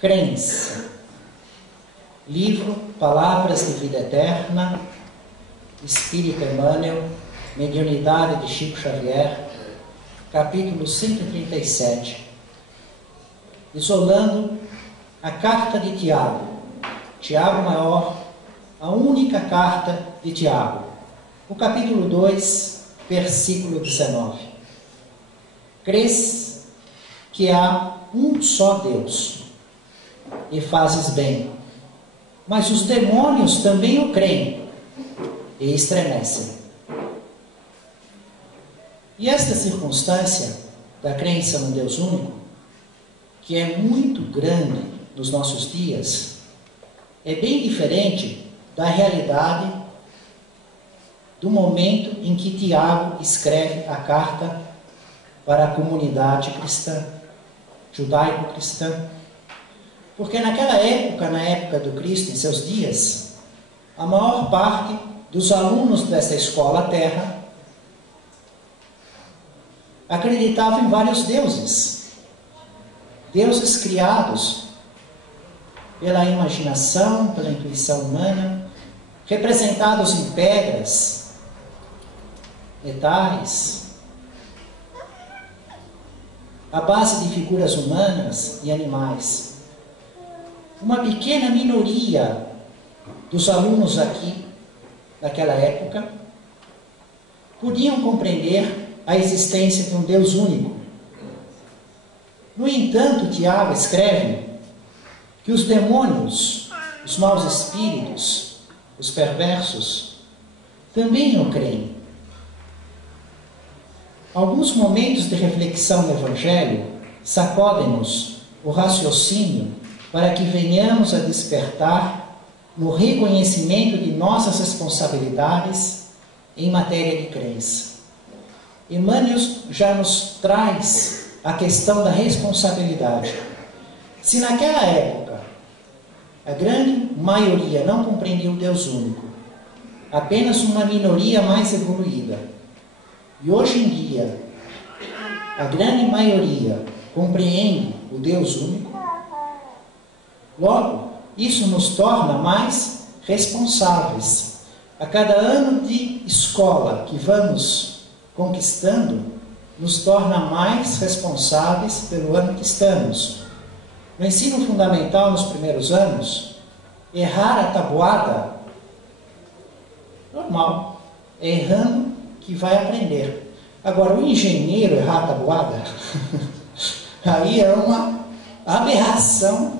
Crença. Livro Palavras de Vida Eterna, Espírito Emmanuel, Mediunidade de Chico Xavier, capítulo 137. Isolando a carta de Tiago. Tiago Maior, a única carta de Tiago. O capítulo 2, versículo 19. Crês que há um só Deus, e fazes bem, mas os demônios também o creem e estremecem. E esta circunstância da crença no Deus único, que é muito grande nos nossos dias, é bem diferente da realidade do momento em que Tiago escreve a carta para a comunidade cristã, judaico-cristã. Porque naquela época, na época do Cristo, em seus dias, a maior parte dos alunos dessa escola terra acreditavam em vários deuses. Deuses criados pela imaginação, pela intuição humana, representados em pedras, metais, à base de figuras humanas e animais. Uma pequena minoria dos alunos aqui, naquela época, podiam compreender a existência de um Deus único. No entanto, Tiago escreve que os demônios, os maus espíritos, os perversos, também o creem. Alguns momentos de reflexão no Evangelho sacodem-nos o raciocínio para que venhamos a despertar no reconhecimento de nossas responsabilidades em matéria de crença. Emmanuel já nos traz a questão da responsabilidade. Se naquela época a grande maioria não compreendia o Deus único, apenas uma minoria mais evoluída, e hoje em dia a grande maioria compreende o Deus único, logo, isso nos torna mais responsáveis. A cada ano de escola que vamos conquistando, nos torna mais responsáveis pelo ano que estamos. No ensino fundamental, nos primeiros anos, errar a tabuada, normal, é errando que vai aprender. Agora, o engenheiro errar a tabuada, aí é uma aberração.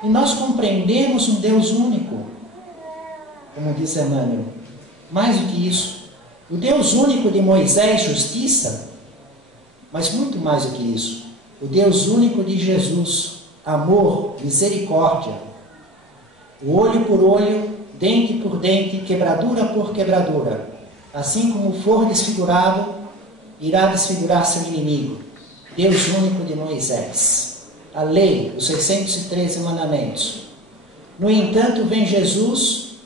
E nós compreendemos um Deus único, como diz Emmanuel. Mais do que isso, o Deus único de Moisés, justiça, mas muito mais do que isso, o Deus único de Jesus, amor, misericórdia, o olho por olho, dente por dente, quebradura por quebradura, assim como for desfigurado, irá desfigurar seu inimigo. Deus único de Moisés. A lei, os 613 mandamentos. No entanto, vem Jesus,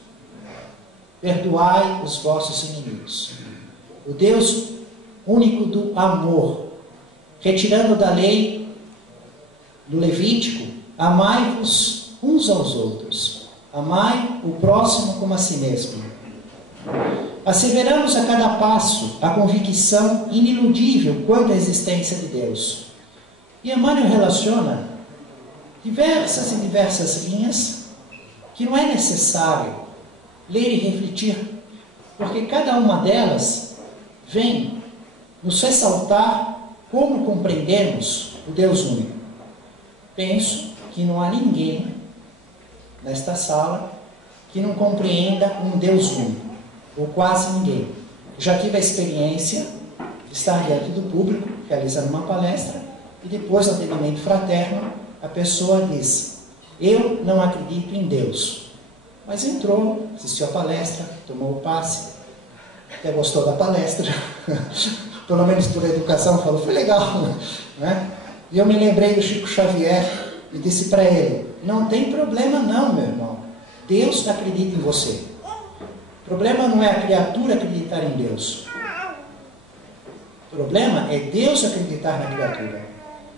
perdoai os vossos inimigos. O Deus único do amor, retirando da lei, do Levítico, amai-vos uns aos outros. Amai o próximo como a si mesmo. Asseveramos a cada passo a convicção iniludível quanto à existência de Deus. E Emmanuel relaciona diversas e diversas linhas que não é necessário ler e refletir, porque cada uma delas vem nos ressaltar como compreendemos o Deus único. Penso que não há ninguém nesta sala que não compreenda um Deus único, ou quase ninguém. Já tive a experiência de estar diante do público, realizando uma palestra, e depois do atendimento fraterno, a pessoa diz: eu não acredito em Deus. Mas entrou, assistiu a palestra, tomou o passe, até gostou da palestra, pelo menos por educação, falou, foi legal, né? E eu me lembrei do Chico Xavier e disse para ele: não tem problema não, meu irmão, Deus acredita em você. O problema não é a criatura acreditar em Deus. O problema é Deus acreditar na criatura.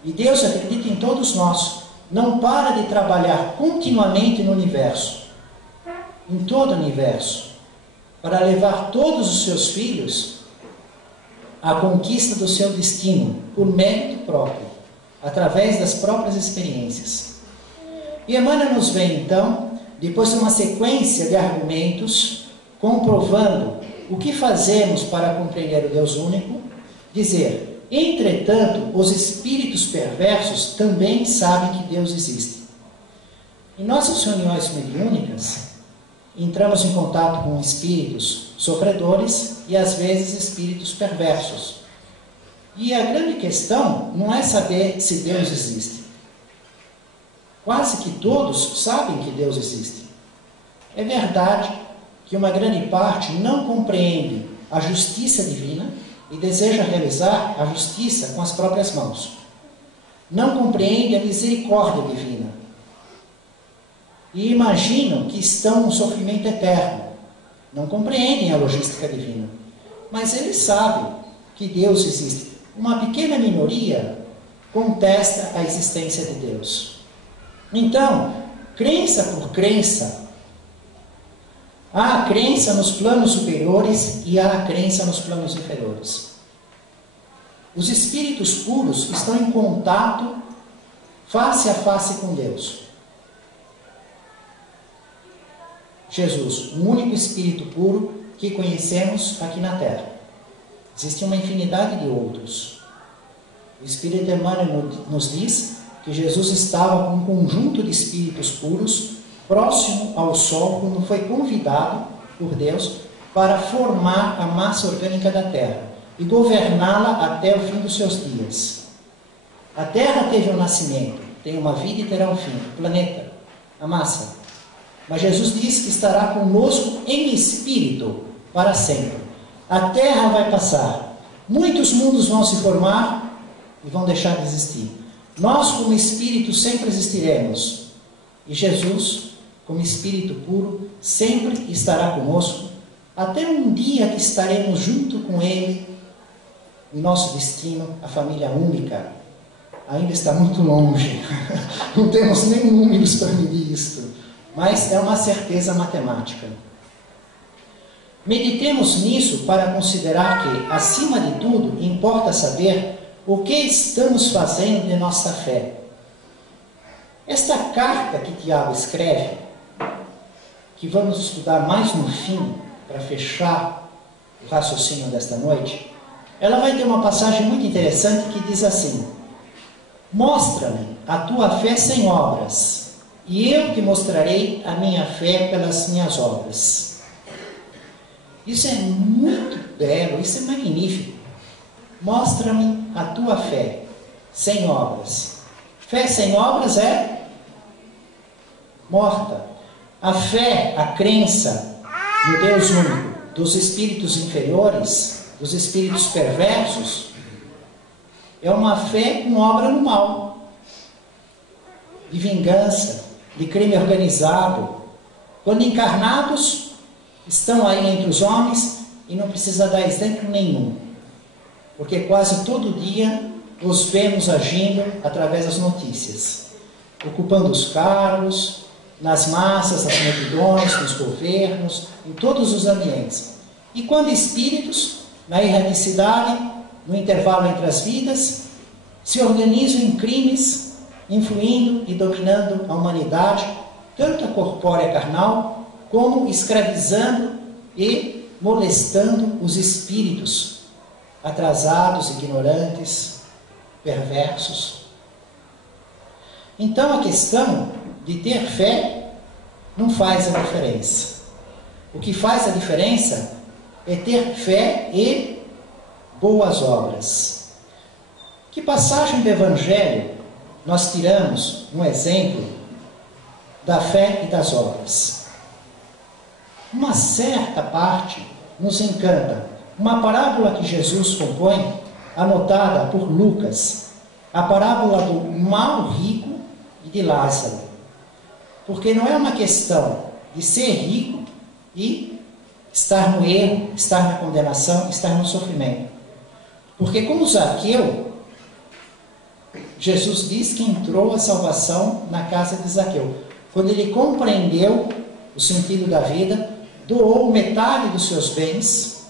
E Deus acredita em todos nós. Não para de trabalhar continuamente no universo, em todo o universo, para levar todos os seus filhos à conquista do seu destino, por mérito próprio, através das próprias experiências. E Emmanuel nos vem, então, depois de uma sequência de argumentos, comprovando o que fazemos para compreender o Deus único, dizer: entretanto, os espíritos perversos também sabem que Deus existe. Em nossas reuniões mediúnicas, entramos em contato com espíritos sofredores e, às vezes, espíritos perversos. E a grande questão não é saber se Deus existe. Quase que todos sabem que Deus existe. É verdade que uma grande parte não compreende a justiça divina e deseja realizar a justiça com as próprias mãos. Não compreende a misericórdia divina e imaginam que estão no sofrimento eterno. Não compreendem a logística divina, mas eles sabem que Deus existe. Uma pequena minoria contesta a existência de Deus. Então, crença por crença, há a crença nos planos superiores e há a crença nos planos inferiores. Os espíritos puros estão em contato face a face com Deus. Jesus, o único espírito puro que conhecemos aqui na Terra. Existe uma infinidade de outros. O Espírito Emmanuel nos diz que Jesus estava com um conjunto de espíritos puros próximo ao Sol, quando foi convidado por Deus para formar a massa orgânica da Terra e governá-la até o fim dos seus dias. A Terra teve um nascimento, tem uma vida e terá um fim. O planeta, a massa. Mas Jesus diz que estará conosco em espírito para sempre. A Terra vai passar. Muitos mundos vão se formar e vão deixar de existir. Nós, como espírito, sempre existiremos. E Jesus, como espírito puro, sempre estará conosco, até um dia que estaremos junto com Ele, em nosso destino, a família única. Ainda está muito longe. Não temos nem números para medir isto. Mas é uma certeza matemática. Meditemos nisso para considerar que, acima de tudo, importa saber o que estamos fazendo de nossa fé. Esta carta que Tiago escreve, que vamos estudar mais no fim, para fechar o raciocínio desta noite, ela vai ter uma passagem muito interessante que diz assim: mostra-me a tua fé sem obras, e eu te mostrarei a minha fé pelas minhas obras. Isso é muito belo, isso é magnífico. Mostra-me a tua fé sem obras. Fé sem obras é morta. A fé, a crença no Deus único, dos espíritos inferiores, dos espíritos perversos, é uma fé com obra no mal, de vingança, de crime organizado. Quando encarnados, estão aí entre os homens e não precisa dar exemplo nenhum, porque quase todo dia os vemos agindo através das notícias, ocupando os cargos, nas massas, nas multidões, nos governos, em todos os ambientes. E quando espíritos, na erraticidade, no intervalo entre as vidas, se organizam em crimes, influindo e dominando a humanidade, tanto a corpórea carnal, como escravizando e molestando os espíritos atrasados, ignorantes, perversos. Então a questão de ter fé não faz a diferença. O que faz a diferença é ter fé e boas obras. Que passagem do Evangelho nós tiramos um exemplo da fé e das obras? Uma certa parte nos encanta. Uma parábola que Jesus compõe, anotada por Lucas, a parábola do mau rico e de Lázaro. Porque não é uma questão de ser rico e estar no erro, estar na condenação, estar no sofrimento. Porque como Zaqueu, Jesus diz que entrou a salvação na casa de Zaqueu. Quando ele compreendeu o sentido da vida, doou metade dos seus bens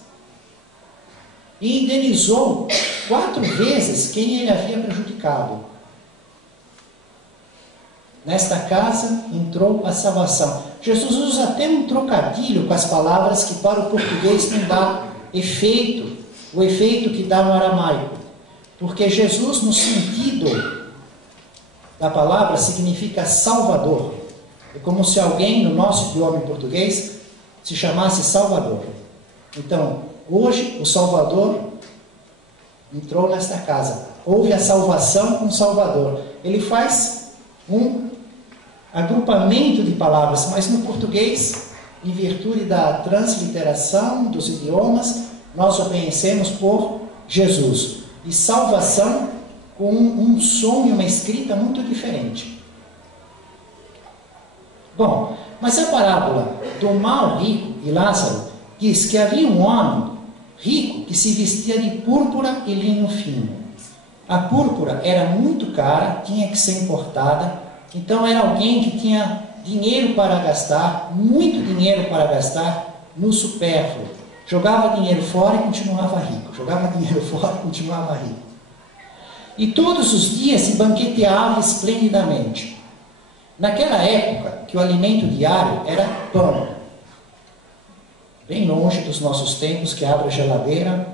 e indenizou 4 vezes quem ele havia prejudicado. Nesta casa entrou a salvação. Jesus usa até um trocadilho com as palavras que para o português não dá efeito, o efeito que dá no aramaico. Porque Jesus, no sentido da palavra, significa Salvador. É como se alguém no nosso idioma em português se chamasse Salvador. Então, hoje o Salvador entrou nesta casa. Houve a salvação com o Salvador. Ele faz um agrupamento de palavras, mas no português, em virtude da transliteração dos idiomas, nós o conhecemos por Jesus. E salvação com um som e uma escrita muito diferente. Bom, mas a parábola do mau rico e Lázaro diz que havia um homem rico que se vestia de púrpura e linho fino. A púrpura era muito cara, tinha que ser importada, então era alguém que tinha dinheiro para gastar, muito dinheiro para gastar no supérfluo. Jogava dinheiro fora e continuava rico. Jogava dinheiro fora e continuava rico. E todos os dias se banqueteava esplendidamente. Naquela época, que o alimento diário era pão. Bem longe dos nossos tempos, que abre a geladeira,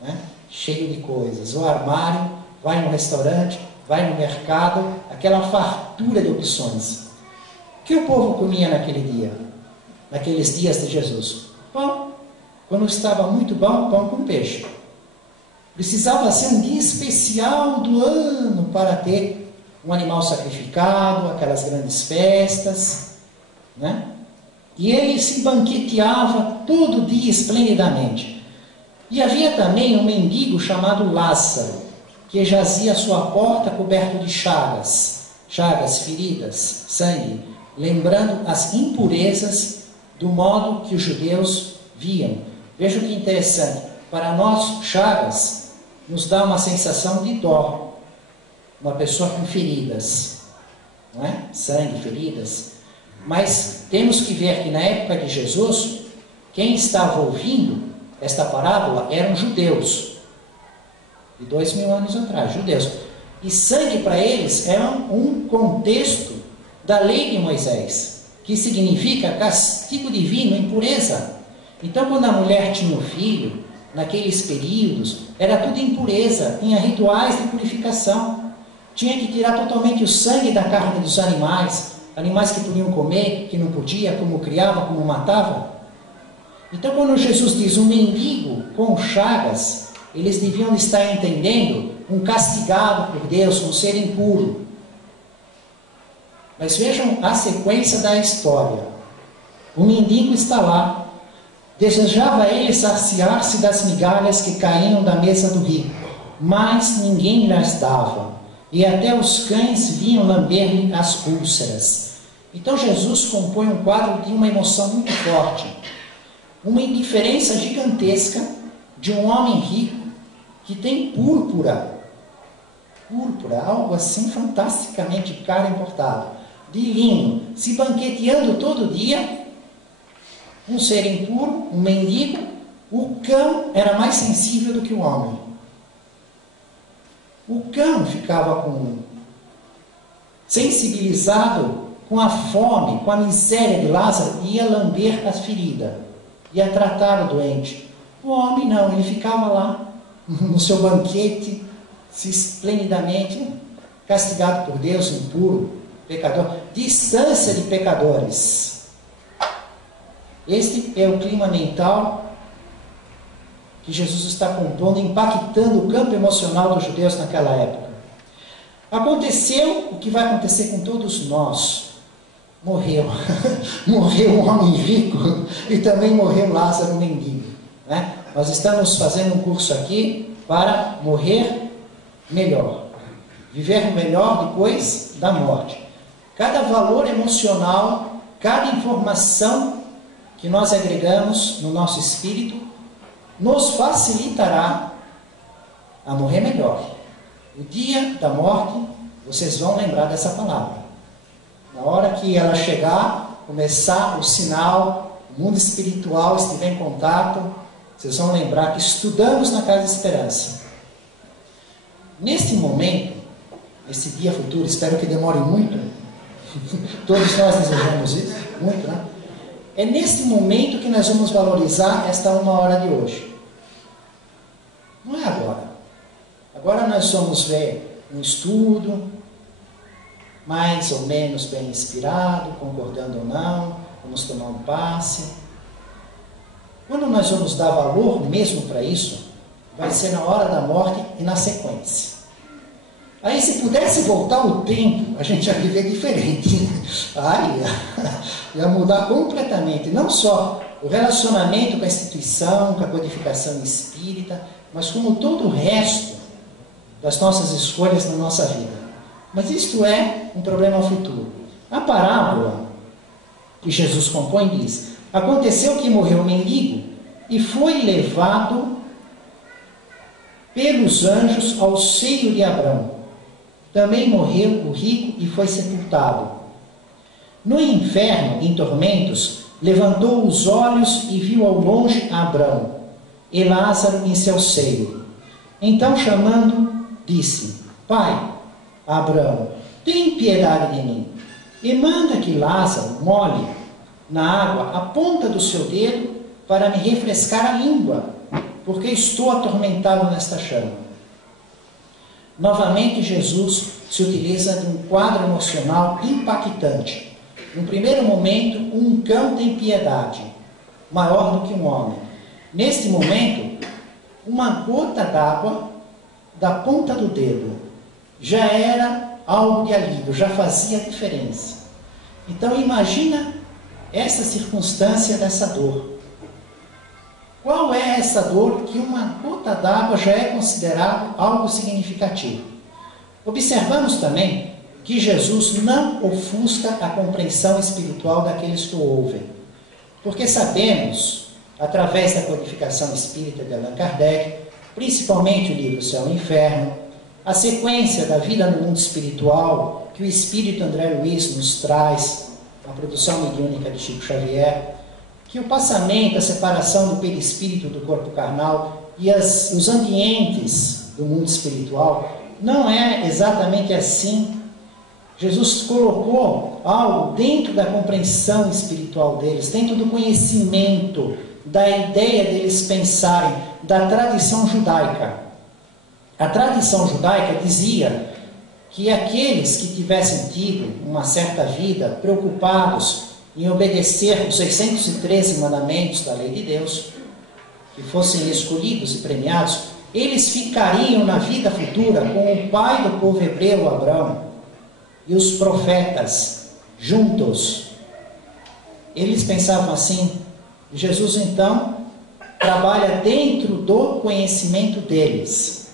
né, cheio de coisas. O armário, vai no restaurante, vai no mercado, aquela fartura de opções. O que o povo comia naquele dia? Naqueles dias de Jesus? Pão. Quando estava muito bom, pão com peixe. Precisava ser um dia especial do ano para ter um animal sacrificado, aquelas grandes festas, né? E ele se banqueteava todo dia esplendidamente. E havia também um mendigo chamado Lázaro, que jazia à sua porta coberto de chagas, feridas, sangue, lembrando as impurezas do modo que os judeus viam. Veja que interessante, para nós, chagas nos dá uma sensação de dó, uma pessoa com feridas, não é? Sangue, feridas. Mas temos que ver que na época de Jesus, quem estava ouvindo esta parábola eram judeus, de 2000 anos atrás, judeus. E sangue para eles é um contexto da lei de Moisés, que significa castigo divino, impureza. Então, quando a mulher tinha um filho, naqueles períodos, era tudo impureza, tinha rituais de purificação. Tinha que tirar totalmente o sangue da carne dos animais, animais que podiam comer, que não podia, como criava, como matava. Então, quando Jesus diz um mendigo com chagas, eles deviam estar entendendo um castigado por Deus, um ser impuro. Mas vejam a sequência da história. O mendigo está lá. Desejava ele saciar-se das migalhas que caíam da mesa do rico, mas ninguém lhes dava, e até os cães vinham lamber-lhe as úlceras. Então Jesus compõe um quadro de uma emoção muito forte, uma indiferença gigantesca de um homem rico que tem púrpura, algo assim fantasticamente caro importado, de linho, se banqueteando todo dia. Um ser impuro, um mendigo. O cão era mais sensível do que o homem. O cão ficava sensibilizado com a fome, com a miséria de Lázaro, e ia lamber as feridas, ia tratar o doente. O homem não, ele ficava lá no seu banquete, se esplendidamente castigado por Deus, impuro, pecador, distância de pecadores. Este é o clima mental que Jesus está compondo, impactando o campo emocional dos judeus naquela época. Aconteceu o que vai acontecer com todos nós. Morreu. Morreu um homem rico e também morreu Lázaro, mendigo, né? Nós estamos fazendo um curso aqui para morrer melhor. Viver melhor depois da morte. Cada valor emocional, cada informação que nós agregamos no nosso espírito, nos facilitará a morrer melhor. O dia da morte, vocês vão lembrar dessa palavra. Na hora que ela chegar, começar o sinal, o mundo espiritual estiver em contato, vocês vão lembrar que estudamos na Casa de Esperança. Neste momento, esse dia futuro, espero que demore muito, todos nós desejamos isso, muito, né? É neste momento que nós vamos valorizar esta 1 hora de hoje. Não é agora. Agora nós vamos ver um estudo, mais ou menos bem inspirado, concordando ou não, vamos tomar um passe. Quando nós vamos dar valor mesmo para isso, vai ser na hora da morte e na sequência. Aí se pudesse voltar o tempo, a gente ia viver diferente. Aí ia mudar completamente, não só o relacionamento com a instituição, com a codificação espírita, mas como todo o resto das nossas escolhas na nossa vida. Mas isto é um problema futuro. A parábola que Jesus compõe diz: aconteceu que morreu o mendigo e foi levado pelos anjos ao seio de Abrão. Também morreu o rico e foi sepultado. No inferno, em tormentos, levantou os olhos e viu ao longe Abrão e Lázaro em seu seio. Então, chamando, disse: Pai, Abrão, tem piedade de mim, e manda que Lázaro molhe na água a ponta do seu dedo para me refrescar a língua, porque estou atormentado nesta chama. Novamente, Jesus se utiliza de um quadro emocional impactante. No primeiro momento, um cão tem piedade, maior do que um homem. Neste momento, uma gota d'água da ponta do dedo já era algo de alívio, já fazia diferença. Então, imagina essa circunstância dessa dor. Qual é essa dor que uma gota d'água já é considerado algo significativo? Observamos também que Jesus não ofusca a compreensão espiritual daqueles que o ouvem, porque sabemos, através da codificação espírita de Allan Kardec, principalmente o livro Céu e Inferno, a sequência da vida no mundo espiritual que o espírito André Luiz nos traz, a produção mediúnica de Chico Xavier, que o passamento, a separação do perispírito do corpo carnal e os ambientes do mundo espiritual, não é exatamente assim. Jesus colocou algo dentro da compreensão espiritual deles, dentro do conhecimento, da ideia deles pensarem, da tradição judaica. A tradição judaica dizia que aqueles que tivessem tido uma certa vida preocupados em obedecer os 613 mandamentos da lei de Deus, que fossem escolhidos e premiados, eles ficariam na vida futura com o pai do povo hebreu, Abraão, e os profetas juntos. Eles pensavam assim. Jesus então trabalha dentro do conhecimento deles.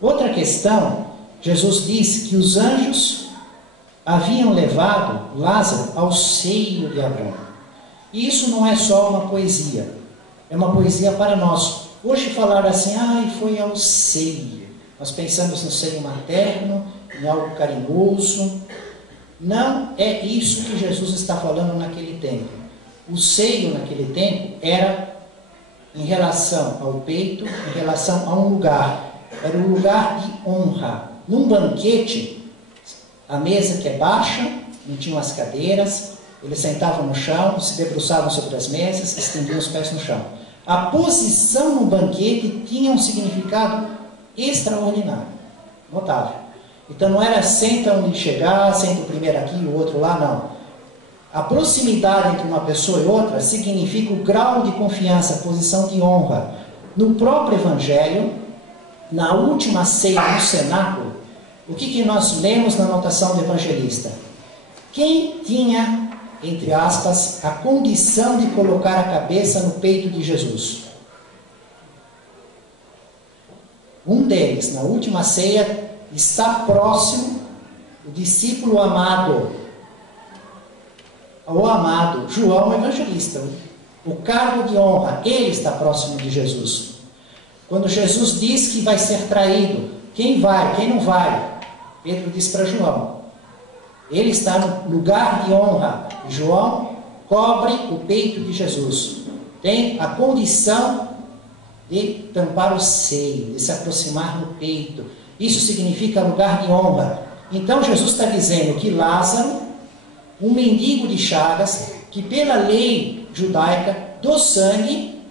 Outra questão, Jesus disse que os anjos haviam levado Lázaro ao seio de Abraão. E isso não é só uma poesia, é uma poesia para nós. Hoje falar assim, foi ao seio. Nós pensamos no seio materno, em algo carinhoso. Não é isso que Jesus está falando naquele tempo. O seio naquele tempo era em relação ao peito, em relação a um lugar. Era um lugar de honra. Num banquete, a mesa que é baixa, não tinham as cadeiras, eles sentavam no chão, se debruçavam sobre as mesas, estendiam os pés no chão. A posição no banquete tinha um significado extraordinário, notável. Então não era senta onde chegar, senta o primeiro aqui e o outro lá, não. A proximidade entre uma pessoa e outra significa o grau de confiança, a posição de honra. No próprio Evangelho, na última ceia do cenáculo, o que nós lemos na anotação do evangelista? Quem tinha, entre aspas, a condição de colocar a cabeça no peito de Jesus? Um deles, na última ceia, está próximo, o discípulo amado, o amado João Evangelista, o cargo de honra, ele está próximo de Jesus. Quando Jesus diz que vai ser traído, quem vai, quem não vai? Pedro disse para João. Ele está no lugar de honra. João cobre o peito de Jesus. Tem a condição de tampar o seio, de se aproximar no peito. Isso significa lugar de honra. Então Jesus está dizendo que Lázaro, um mendigo de chagas, que pela lei judaica do sangue,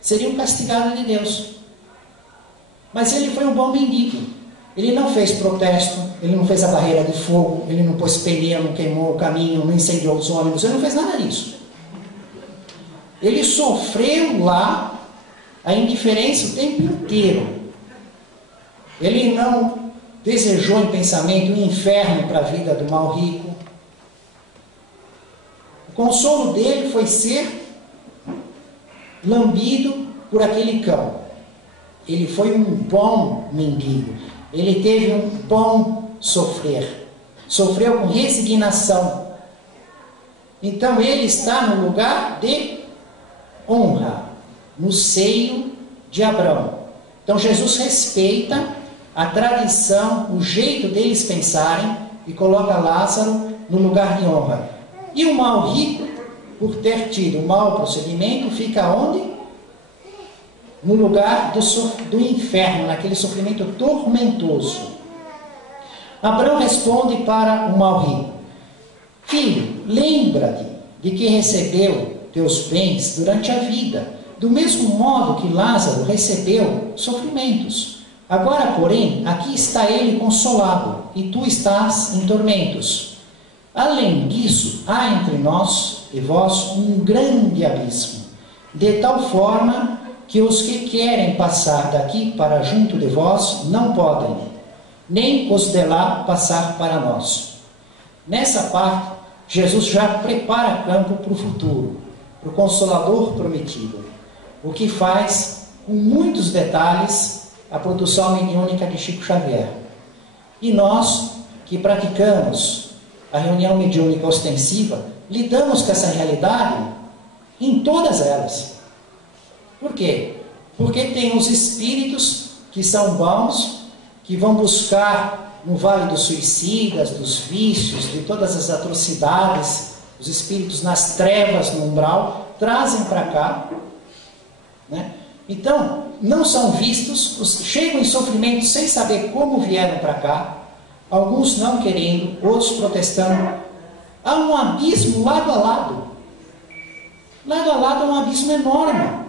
seria um castigado de Deus. Mas ele foi um bom mendigo. Ele não fez protesto, ele não fez a barreira de fogo, ele não pôs pneu, não queimou o caminho, não incendiou os ônibus, ele não fez nada disso. Ele sofreu lá a indiferença o tempo inteiro. Ele não desejou em pensamento o inferno para a vida do mal rico. O consolo dele foi ser lambido por aquele cão. Ele foi um bom mendigo. Ele teve um bom sofrer. Sofreu com resignação. Então ele está no lugar de honra, no seio de Abraão. Então Jesus respeita a tradição, o jeito deles pensarem e coloca Lázaro no lugar de honra. E o mal rico, por ter tido um mau procedimento, fica onde? No lugar do inferno, naquele sofrimento tormentoso. Abraão responde para o mal rico: filho, lembra-te de que recebeu teus bens durante a vida, do mesmo modo que Lázaro recebeu sofrimentos. Agora, porém, aqui está ele consolado, e tu estás em tormentos. Além disso, há entre nós e vós um grande abismo, de tal forma que os que querem passar daqui para junto de vós não podem, nem os de lá passar para nós. Nessa parte, Jesus já prepara campo para o futuro, para o Consolador prometido, o que faz, com muitos detalhes, a produção mediúnica de Chico Xavier. E nós, que praticamos a reunião mediúnica ostensiva, lidamos com essa realidade em todas elas. Por quê? Porque tem os espíritos que são bons, que vão buscar no vale dos suicidas, dos vícios, de todas as atrocidades, os espíritos nas trevas, no umbral, trazem para cá, né? Então, não são vistos, chegam em sofrimento sem saber como vieram para cá, alguns não querendo, outros protestando. Há um abismo lado a lado. Lado a lado é um abismo enorme.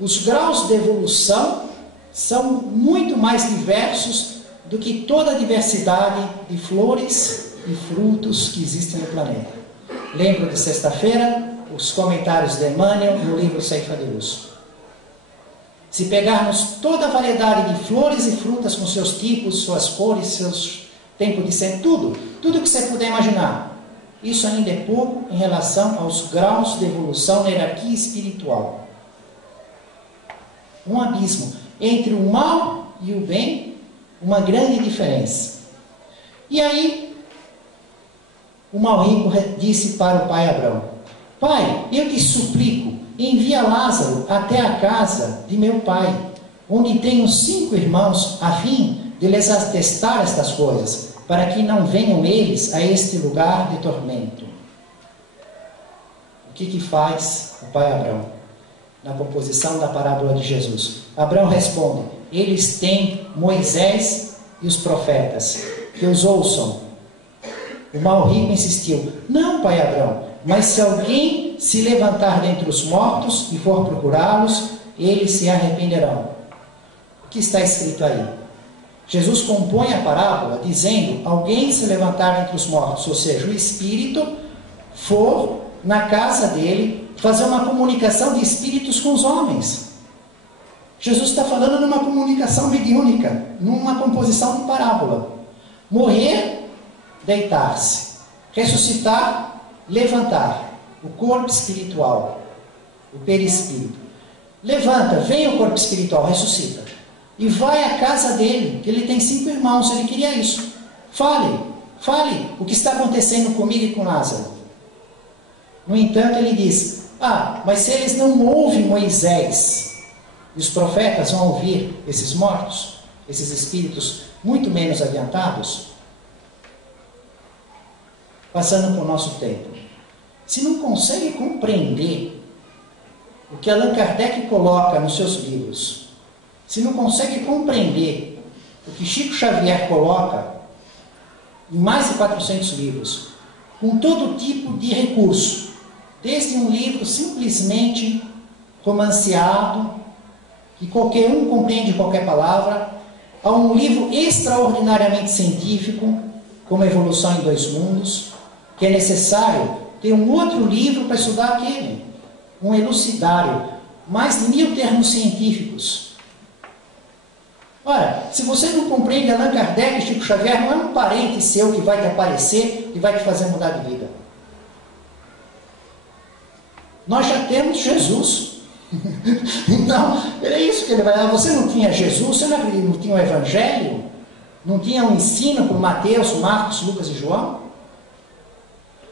Os graus de evolução são muito mais diversos do que toda a diversidade de flores e frutos que existem no planeta. Lembro de sexta-feira, os comentários de Emmanuel no livro Ceifa de Luz. Se pegarmos toda a variedade de flores e frutas com seus tipos, suas cores, seus tempos de ser, tudo que você puder imaginar, isso ainda é pouco em relação aos graus de evolução na hierarquia espiritual. Um abismo entre o mal e o bem, uma grande diferença. E aí, o mal rico disse para o pai Abraão: pai, eu te suplico, envia Lázaro até a casa de meu pai, onde tenho 5 irmãos, a fim de lhes atestar estas coisas, para que não venham eles a este lugar de tormento. O que faz o pai Abraão na composição da parábola de Jesus? Abraão responde: eles têm Moisés e os profetas, que os ouçam. O mal rico insistiu: não, pai Abraão, mas se alguém se levantar dentre os mortos e for procurá-los, eles se arrependerão. O que está escrito aí? Jesus compõe a parábola dizendo: alguém se levantar dentre os mortos, ou seja, o espírito for na casa dele fazer uma comunicação de espíritos com os homens. Jesus está falando numa comunicação mediúnica, numa composição de parábola. Morrer, deitar-se. Ressuscitar, levantar. O corpo espiritual, o perispírito. Levanta, vem o corpo espiritual, ressuscita. E vai à casa dele, que ele tem 5 irmãos, ele queria isso. Fale o que está acontecendo comigo e com Lázaro. No entanto, ele diz: mas se eles não ouvem Moisés, e os profetas vão ouvir esses mortos? esses espíritos muito menos adiantados, passando por nosso tempo, se não consegue compreender o que Allan Kardec coloca nos seus livros, se não consegue compreender o que Chico Xavier coloca em mais de 400 livros, com todo tipo de recurso, desde um livro simplesmente romanceado, que qualquer um compreende qualquer palavra, a um livro extraordinariamente científico, como Evolução em Dois Mundos, que é necessário ter um outro livro para estudar aquele, um elucidário, mais de 1000 termos científicos. Ora, se você não compreende Allan Kardec e Chico Xavier, não é um parente seu que vai te aparecer e vai te fazer mudar de vida. Nós já temos Jesus. Então, é isso que ele vai dar. Você não tinha Jesus, você não tinha o Evangelho, não tinha um ensino por Mateus, Marcos, Lucas e João?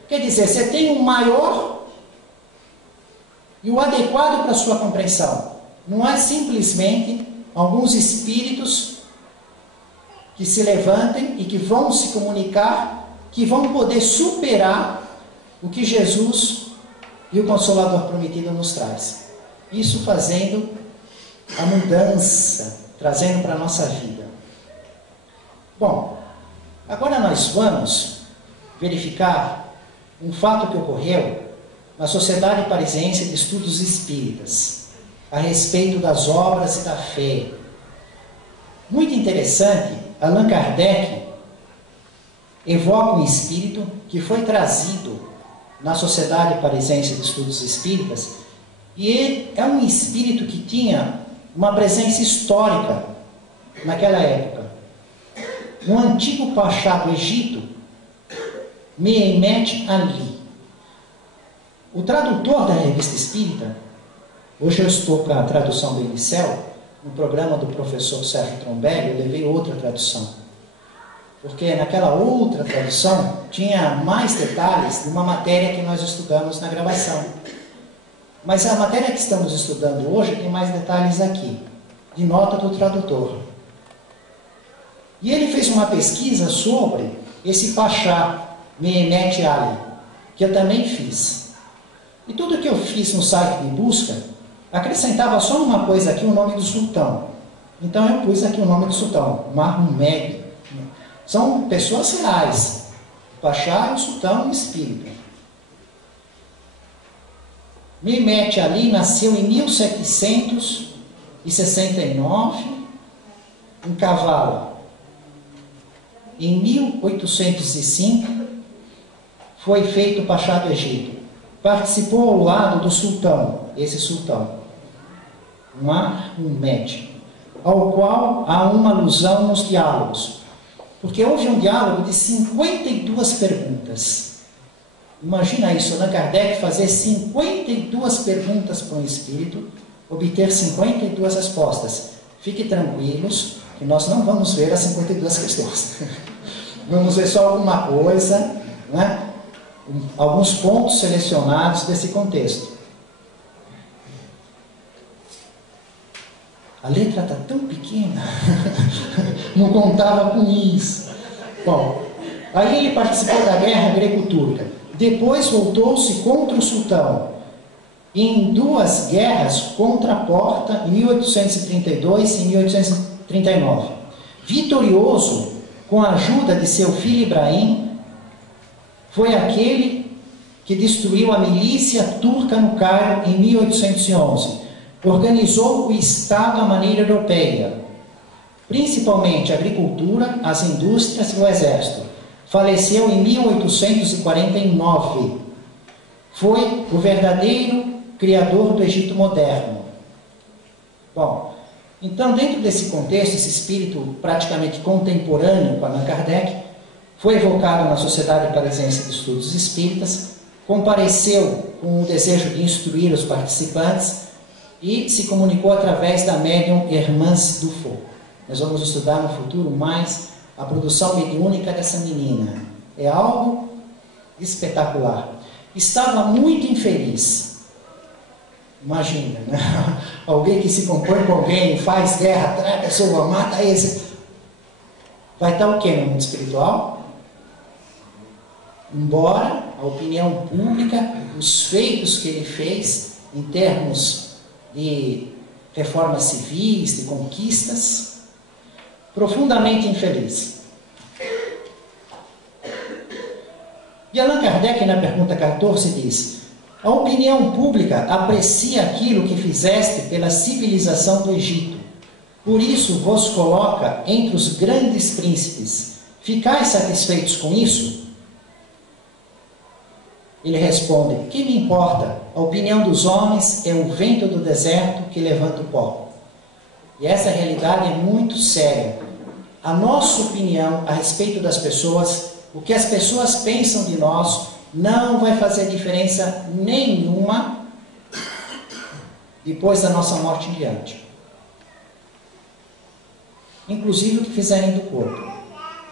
Quer dizer, você tem o maior e o adequado para a sua compreensão. Não é simplesmente alguns espíritos que se levantem e que vão se comunicar, que vão poder superar o que Jesus e o Consolador Prometido nos traz. Isso fazendo a mudança, trazendo para a nossa vida. Bom, agora nós vamos verificar um fato que ocorreu na Sociedade Parisiense de Estudos Espíritas, a respeito das obras e da fé. Muito interessante, Allan Kardec evoca um espírito que foi trazido na Sociedade Parisiense de Estudos Espíritas, e ele é um espírito que tinha uma presença histórica naquela época. Um antigo pachá do Egito, Mehemet Ali. O tradutor da Revista Espírita, hoje eu estou com a tradução do Inicel, no programa do professor Sérgio Trombelli, eu levei outra tradução. Porque naquela outra tradução tinha mais detalhes de uma matéria que nós estudamos na gravação. Mas a matéria que estamos estudando hoje tem mais detalhes aqui, de nota do tradutor. E ele fez uma pesquisa sobre esse pachá, Mehemet Ali, que eu também fiz. E tudo que eu fiz no site de busca, acrescentava só uma coisa aqui, o nome do sultão. Então eu pus aqui o nome do sultão, Mahmud. São pessoas reais, o pachá e o sultão e o espírito. Mehemet Ali nasceu em 1769 em Kavala. Em 1805 foi feito o pachá do Egito. Participou ao lado do sultão, esse sultão, Mahmud, ao qual há uma alusão nos diálogos. Porque houve um diálogo de 52 perguntas. Imagina isso, Allan Kardec fazer 52 perguntas para um espírito, obter 52 respostas. Fiquem tranquilos, que nós não vamos ver as 52 questões. Vamos ver só alguma coisa, né? Alguns pontos selecionados desse contexto. A letra está tão pequena, não contava com isso. Bom, aí ele participou da guerra greco-turca. Depois voltou-se contra o sultão. Em duas guerras contra a Porta, em 1832 e 1839. Vitorioso, com a ajuda de seu filho Ibrahim, foi aquele que destruiu a milícia turca no Cairo em 1811. Organizou o Estado à maneira europeia, principalmente a agricultura, as indústrias e o exército. Faleceu em 1849. Foi o verdadeiro criador do Egito moderno. Bom, então dentro desse contexto, esse espírito praticamente contemporâneo com Allan Kardec, foi evocado na Sociedade Parisiense de Estudos Espíritas, compareceu com o desejo de instruir os participantes e se comunicou através da médium Hermance Dufault. Nós vamos estudar no futuro mais a produção mediúnica dessa menina. É algo espetacular. Estava muito infeliz. Imagina, né? Alguém que se compõe com alguém, faz guerra, atrai a pessoa, mata esse. Vai estar o quê no mundo espiritual? Embora a opinião pública, os feitos que ele fez em termos de reformas civis, de conquistas, profundamente infeliz. E Allan Kardec, na pergunta 14, diz: a opinião pública aprecia aquilo que fizeste pela civilização do Egito. Por isso vos coloca entre os grandes príncipes. Ficais satisfeitos com isso? Ele responde: que me importa? A opinião dos homens é o vento do deserto que levanta o pó. E essa realidade é muito séria. A nossa opinião a respeito das pessoas, o que as pessoas pensam de nós, não vai fazer diferença nenhuma depois da nossa morte em diante. Inclusive o que fizerem do corpo.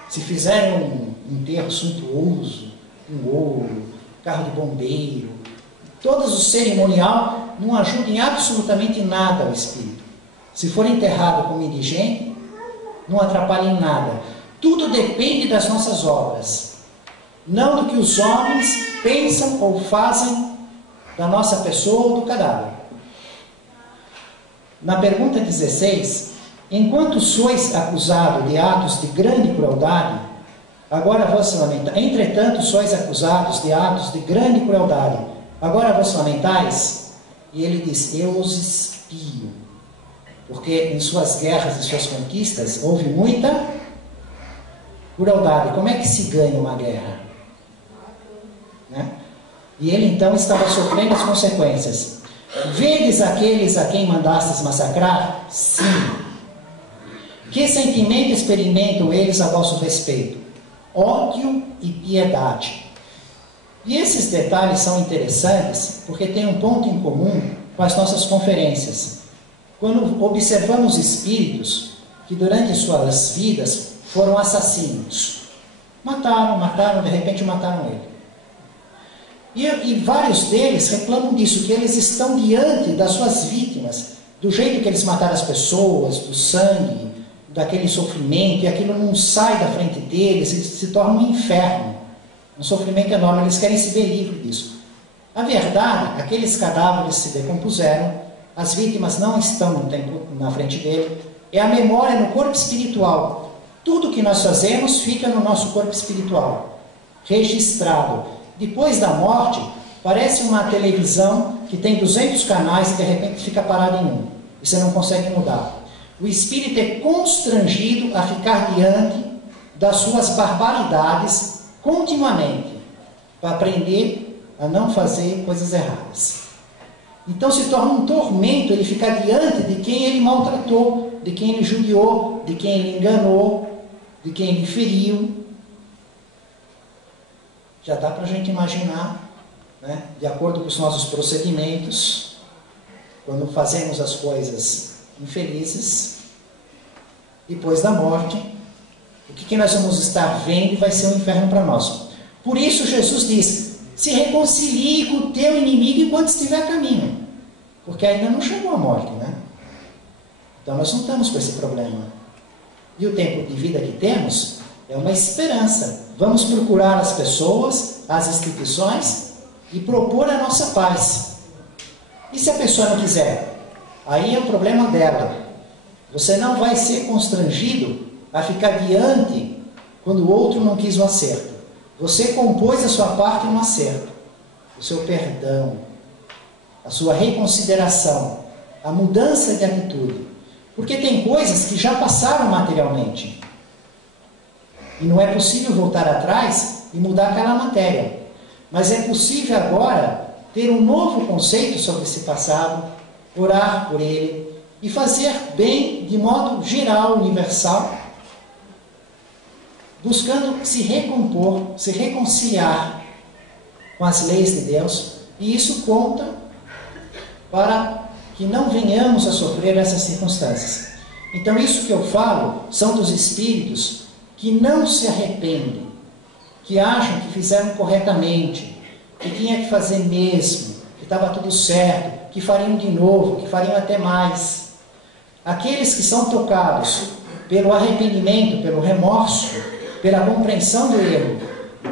Se fizerem um enterro suntuoso, um ouro, carro de bombeiro, todo o cerimonial não ajuda em absolutamente nada ao espírito. Se for enterrado como indigente, não atrapalha em nada. Tudo depende das nossas obras, não do que os homens pensam ou fazem da nossa pessoa ou do cadáver. Na pergunta 16, enquanto sois acusado de atos de grande crueldade, agora vos lamentais. Entretanto, sois acusados de atos de grande crueldade, agora vos lamentais? E ele diz: eu os espio, porque em suas guerras e suas conquistas houve muita crueldade. Como é que se ganha uma guerra? Né? E ele então estava sofrendo as consequências. Vedes aqueles a quem mandastes massacrar? Sim. Que sentimento experimentam eles a vosso respeito? Ódio e piedade. E esses detalhes são interessantes porque tem um ponto em comum com as nossas conferências. Quando observamos espíritos que durante suas vidas foram assassinos, mataram, de repente mataram ele. E vários deles reclamam disso, que eles estão diante das suas vítimas, do jeito que eles mataram as pessoas, do sangue, daquele sofrimento, e aquilo não sai da frente deles, se torna um inferno, um sofrimento enorme. Eles querem se ver livre disso. A verdade, aqueles cadáveres se decompuseram, as vítimas não estão no tempo na frente dele, é a memória no corpo espiritual. Tudo que nós fazemos fica no nosso corpo espiritual, registrado. Depois da morte, parece uma televisão que tem 200 canais e de repente fica parado em um, e você não consegue mudar. O espírito é constrangido a ficar diante das suas barbaridades continuamente, para aprender a não fazer coisas erradas. Então se torna um tormento ele ficar diante de quem ele maltratou, de quem ele judiou, de quem ele enganou, de quem ele feriu. Já dá para a gente imaginar, né, de acordo com os nossos procedimentos, quando fazemos as coisas infelizes, depois da morte, o que nós vamos estar vendo vai ser um inferno para nós. Por isso Jesus diz: se reconcilie com o teu inimigo enquanto estiver a caminho, porque ainda não chegou a morte, né? Então nós não estamos com esse problema. E o tempo de vida que temos é uma esperança. Vamos procurar as pessoas, as instituições e propor a nossa paz. E se a pessoa não quiser? Aí é o problema dela. Você não vai ser constrangido a ficar diante quando o outro não quis o acerto. Você compôs a sua parte no acerto. O seu perdão, a sua reconsideração, a mudança de atitude. Porque tem coisas que já passaram materialmente. E não é possível voltar atrás e mudar aquela matéria. Mas é possível agora ter um novo conceito sobre esse passado, orar por ele e fazer bem de modo geral, universal, buscando se recompor, se reconciliar com as leis de Deus. E isso conta para que não venhamos a sofrer essas circunstâncias. Então isso que eu falo são dos espíritos que não se arrependem, que acham que fizeram corretamente, que tinha que fazer mesmo, que estava tudo certo, que fariam de novo, que fariam até mais. Aqueles que são tocados pelo arrependimento, pelo remorso, pela compreensão do erro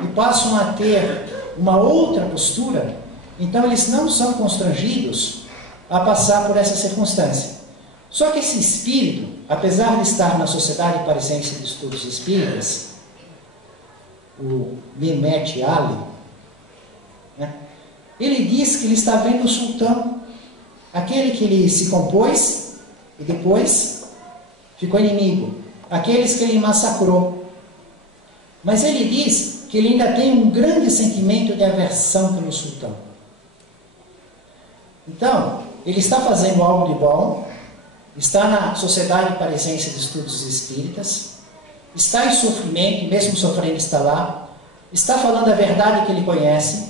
e passam a ter uma outra postura, então eles não são constrangidos a passar por essa circunstância. Só que esse espírito, apesar de estar na Sociedade Parisiense de Estudos Espíritas, o Mehmet Ali, né, ele diz que ele está vendo o sultão, aquele que ele se compôs e depois ficou inimigo, aqueles que ele massacrou. Mas ele diz que ele ainda tem um grande sentimento de aversão pelo sultão. Então, ele está fazendo algo de bom, está na Sociedade Parisiense de Estudos Espíritas, está em sofrimento, e mesmo sofrendo está lá, está falando a verdade que ele conhece,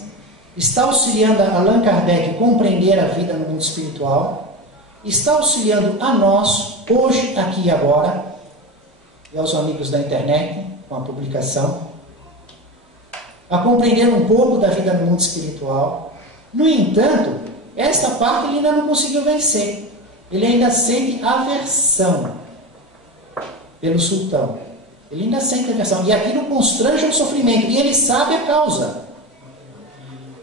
está auxiliando a Allan Kardec a compreender a vida no mundo espiritual, está auxiliando a nós, hoje, aqui e agora, e aos amigos da internet, com a publicação, a compreender um pouco da vida no mundo espiritual. No entanto, esta parte ele ainda não conseguiu vencer. Ele ainda sente aversão pelo sultão. Ele ainda sente aversão. E aquilo constrange o sofrimento. E ele sabe a causa.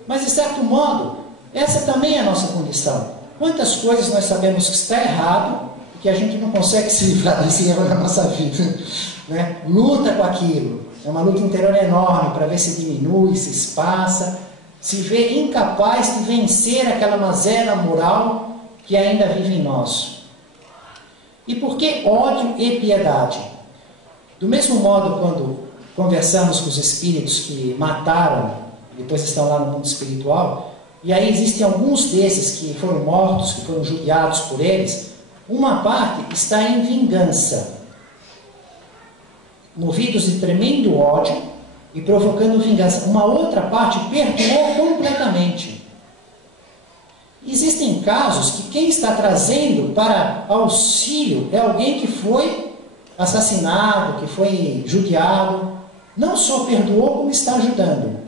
Mas, de certo modo, essa também é a nossa condição. Quantas coisas nós sabemos que está errado e que a gente não consegue se livrar desse erro na nossa vida, né? Luta com aquilo. É uma luta interior enorme para ver se diminui, se espaça, se vê incapaz de vencer aquela mazela moral que ainda vive em nós. E por que ódio e piedade? Do mesmo modo, quando conversamos com os espíritos que mataram, depois estão lá no mundo espiritual, e aí existem alguns desses que foram mortos, que foram judiados por eles, uma parte está em vingança, movidos de tremendo ódio e provocando vingança. Uma outra parte perdoou completamente. Existem casos que quem está trazendo para auxílio é alguém que foi assassinado, que foi judiado, não só perdoou, como está ajudando.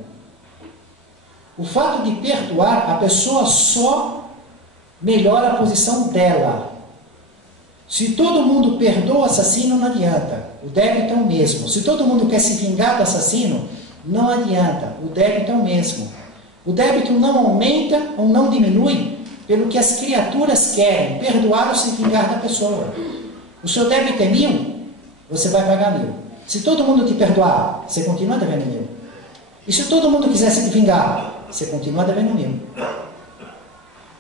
O fato de perdoar, a pessoa só melhora a posição dela. Se todo mundo perdoa o assassino, não adianta. O débito é o mesmo. Se todo mundo quer se vingar do assassino, não adianta. O débito é o mesmo. O débito não aumenta ou não diminui pelo que as criaturas querem, perdoar ou se vingar da pessoa. O seu débito é 1.000, você vai pagar 1.000. Se todo mundo te perdoar, você continua devendo 1.000. E se todo mundo quiser se vingar, você continua devendo 1.000.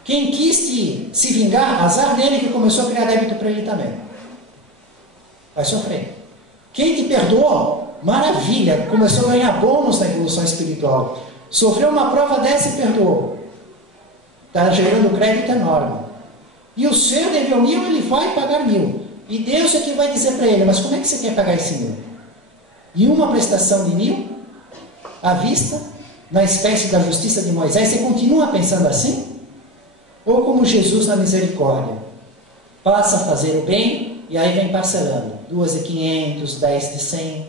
Quem quis se vingar, azar dele que começou a criar débito para ele também. Vai sofrer. Quem te perdoou, maravilha, começou a ganhar bônus na evolução espiritual. Sofreu uma prova dessa e perdoou. Está gerando crédito enorme. E o seu deveu 1.000, ele vai pagar 1.000. E Deus é que vai dizer para ele, mas como é que você quer pagar esse 1.000? E uma prestação de 1.000, à vista, na espécie da justiça de Moisés, você continua pensando assim? Ou como Jesus na misericórdia, passa a fazer o bem e aí vem parcelando, 2.500, 10 de 100.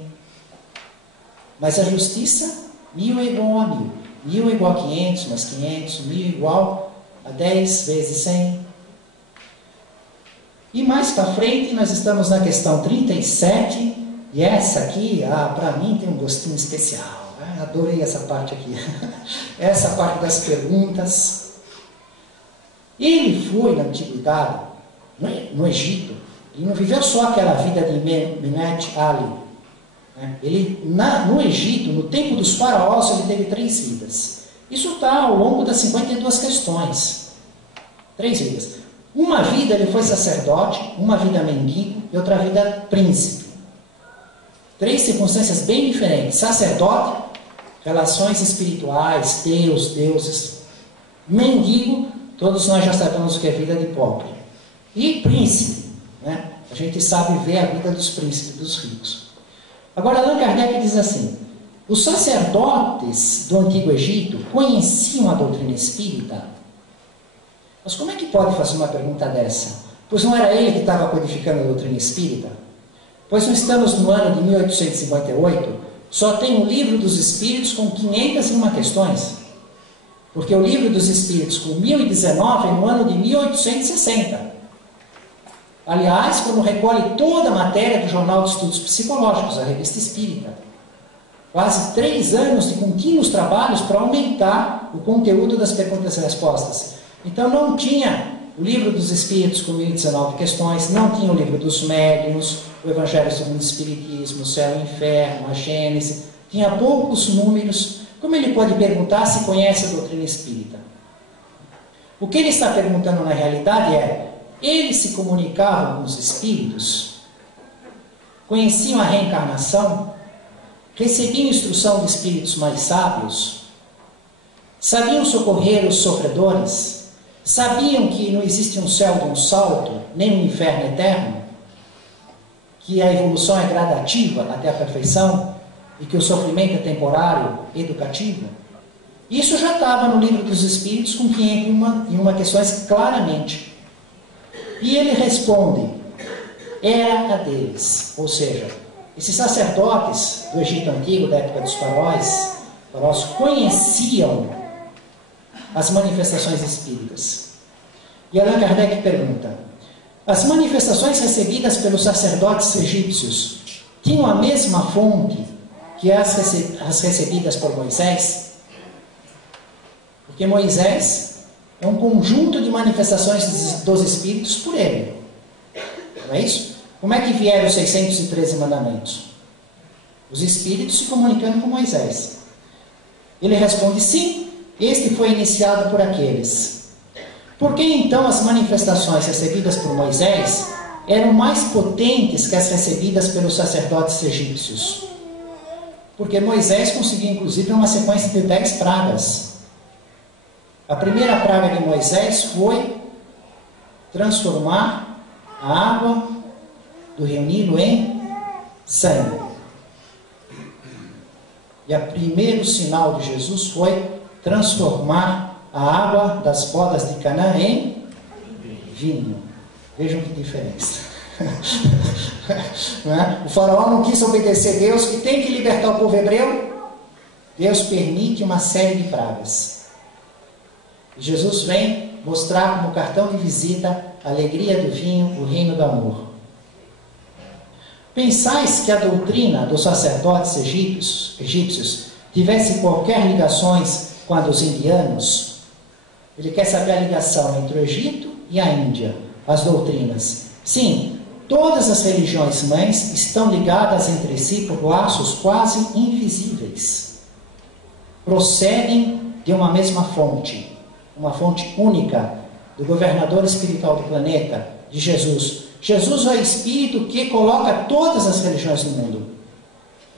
Mas a justiça, 1.000 é igual a 1.000. 1.000 é igual a 500, mais 500, 1.000 é igual a 10 vezes 100. E mais para frente nós estamos na questão 37, e essa aqui, para mim tem um gostinho especial. Adorei essa parte aqui. Essa parte das perguntas. Ele foi na antiguidade, no Egito, e não viveu só aquela vida de Mehmet Ali. Ele, no Egito, no tempo dos faraós, ele teve 3 vidas. Isso está ao longo das 52 questões. 3 vidas. Uma vida ele foi sacerdote, uma vida mendigo e outra vida príncipe. 3 circunstâncias bem diferentes. Sacerdote, relações espirituais, Deus, deuses. Mendigo, todos nós já sabemos o que é vida de pobre. E príncipe, né? A gente sabe ver a vida dos príncipes, dos ricos. Agora, Allan Kardec diz assim, os sacerdotes do Antigo Egito conheciam a doutrina espírita? Mas como é que pode fazer uma pergunta dessa? Pois não era ele que estava codificando a doutrina espírita? Pois não estamos no ano de 1858, só tem o Livro dos Espíritos com 501 questões. Porque o Livro dos Espíritos, com 1019, é no ano de 1860. Aliás, quando recolhe toda a matéria do Jornal de Estudos Psicológicos, a Revista Espírita. Quase 3 anos de contínuos trabalhos para aumentar o conteúdo das perguntas e respostas. Então não tinha o Livro dos Espíritos com 1019 questões, não tinha o Livro dos Médiuns, o Evangelho segundo o Espiritismo, o Céu e o Inferno, a Gênese. Tinha poucos números. Como ele pode perguntar se conhece a doutrina espírita? O que ele está perguntando na realidade é: eles se comunicavam com os espíritos? Conheciam a reencarnação? Recebiam instrução de espíritos mais sábios? Sabiam socorrer os sofredores? Sabiam que não existe um céu de um salto, nem um inferno eterno? Que a evolução é gradativa até a perfeição? E que o sofrimento é temporário, educativo? Isso já estava no Livro dos Espíritos, com 501 questões claramente. E ele responde: era a deles. Ou seja, esses sacerdotes do Egito Antigo, da época dos faraós, conheciam as manifestações espíritas. E Allan Kardec pergunta: as manifestações recebidas pelos sacerdotes egípcios tinham a mesma fonte que as recebidas por Moisés? Porque Moisés é um conjunto de manifestações dos Espíritos por ele. Não é isso? Como é que vieram os 613 mandamentos? Os Espíritos se comunicando com Moisés. Ele responde: sim, este foi iniciado por aqueles. Por que então as manifestações recebidas por Moisés eram mais potentes que as recebidas pelos sacerdotes egípcios? Porque Moisés conseguiu, inclusive, uma sequência de 10 pragas. A primeira praga de Moisés foi transformar a água do rio Nilo em sangue. E o primeiro sinal de Jesus foi transformar a água das bodas de Canaã em vinho. Vejam que diferença. Não é? O faraó não quis obedecer a Deus, que tem que libertar o povo hebreu. Deus permite uma série de pragas. E Jesus vem mostrar como cartão de visita a alegria do vinho, o reino do amor. Pensais que a doutrina dos sacerdotes egípcios tivesse qualquer ligações com a dos indianos? Ele quer saber a ligação entre o Egito e a Índia, as doutrinas. Sim, todas as religiões mães estão ligadas entre si por laços quase invisíveis. Procedem de uma mesma fonte, uma fonte única, do governador espiritual do planeta, de Jesus. Jesus é o Espírito que coloca todas as religiões do mundo.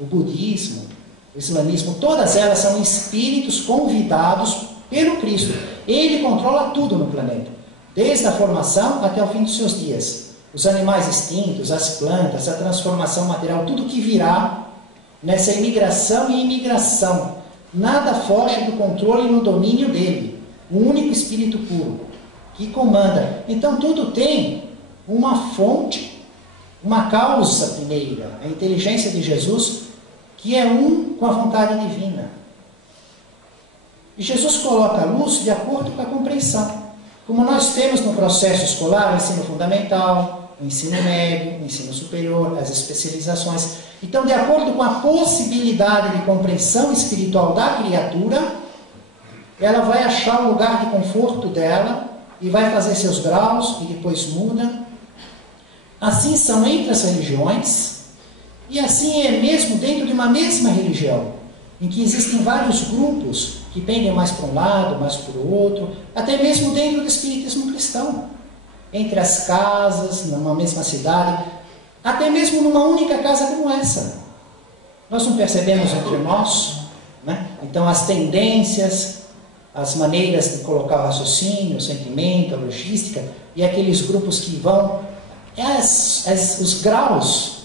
O budismo, o islamismo, todas elas são espíritos convidados pelo Cristo. Ele controla tudo no planeta, desde a formação até o fim dos seus dias. Os animais extintos, as plantas, a transformação material, tudo que virá nessa imigração e imigração. Nada foge do controle e no domínio dele. O único Espírito puro que comanda. Então tudo tem uma fonte, uma causa primeira, a inteligência de Jesus, que é um com a vontade divina. E Jesus coloca a luz de acordo com a compreensão. Como nós temos no processo escolar, o ensino fundamental, o ensino médio, o ensino superior, as especializações. Então, de acordo com a possibilidade de compreensão espiritual da criatura, ela vai achar o lugar de conforto dela e vai fazer seus graus e depois muda. Assim são entre as religiões, e assim é mesmo dentro de uma mesma religião, em que existem vários grupos que pendem mais para um lado, mais para o outro, até mesmo dentro do espiritismo cristão, entre as casas, numa mesma cidade, até mesmo numa única casa como essa. Nós não percebemos entre nós, né? Então as tendências, as maneiras de colocar o raciocínio, o sentimento, a logística, e aqueles grupos que vão, os graus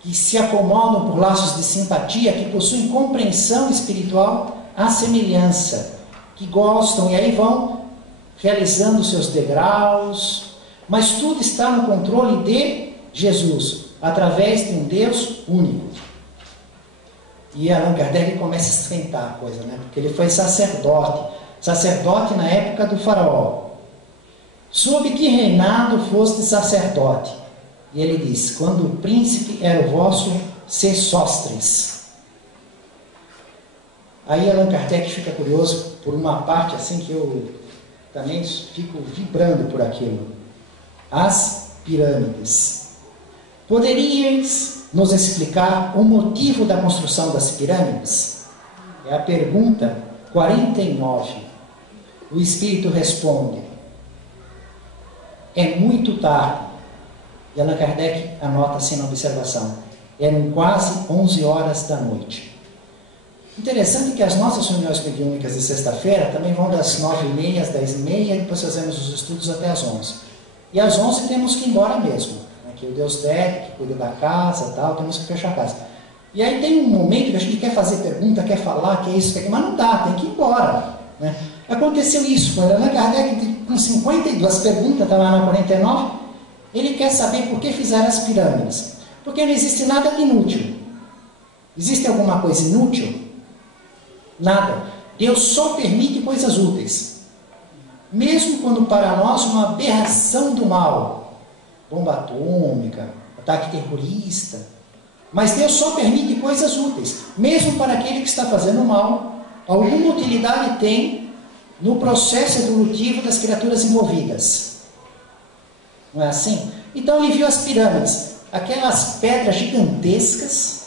que se acomodam por laços de simpatia, que possuem compreensão espiritual à semelhança, que gostam e aí vão realizando seus degraus, mas tudo está no controle de Jesus, através de um Deus único. E Allan Kardec começa a esquentar a coisa, né? Porque ele foi sacerdote. sacerdote na época do faraó. Sob que reinado foste sacerdote? E ele diz, quando o príncipe era o vosso Sesostris. Aí Allan Kardec fica curioso por uma parte assim que eu também fico vibrando por aquilo. As pirâmides. Poderíeis nos explicar o motivo da construção das pirâmides? É a pergunta 49. O Espírito responde, é muito tarde. E Allan Kardec anota assim na observação, eram quase 11 horas da noite. Interessante que as nossas reuniões mediúnicas de sexta-feira também vão das 9h30 às 10h30, e depois fazemos os estudos até às 11h. E às 11h temos que ir embora mesmo, né? Que o Deus deve, que cuida da casa e tal, temos que fechar a casa. E aí tem um momento que a gente quer fazer pergunta, quer falar, quer isso, quer aquilo, mas não dá, tem que ir embora, né? Aconteceu isso, quando Allan Kardec, com 52 perguntas, está lá na 49, ele quer saber por que fizeram as pirâmides. Porque não existe nada inútil. Existe alguma coisa inútil? Nada. Deus só permite coisas úteis. Mesmo quando para nós uma aberração do mal, bomba atômica, ataque terrorista, mas Deus só permite coisas úteis. Mesmo para aquele que está fazendo mal, alguma utilidade tem no processo evolutivo das criaturas envolvidas. Não é assim? Então ele viu as pirâmides, aquelas pedras gigantescas,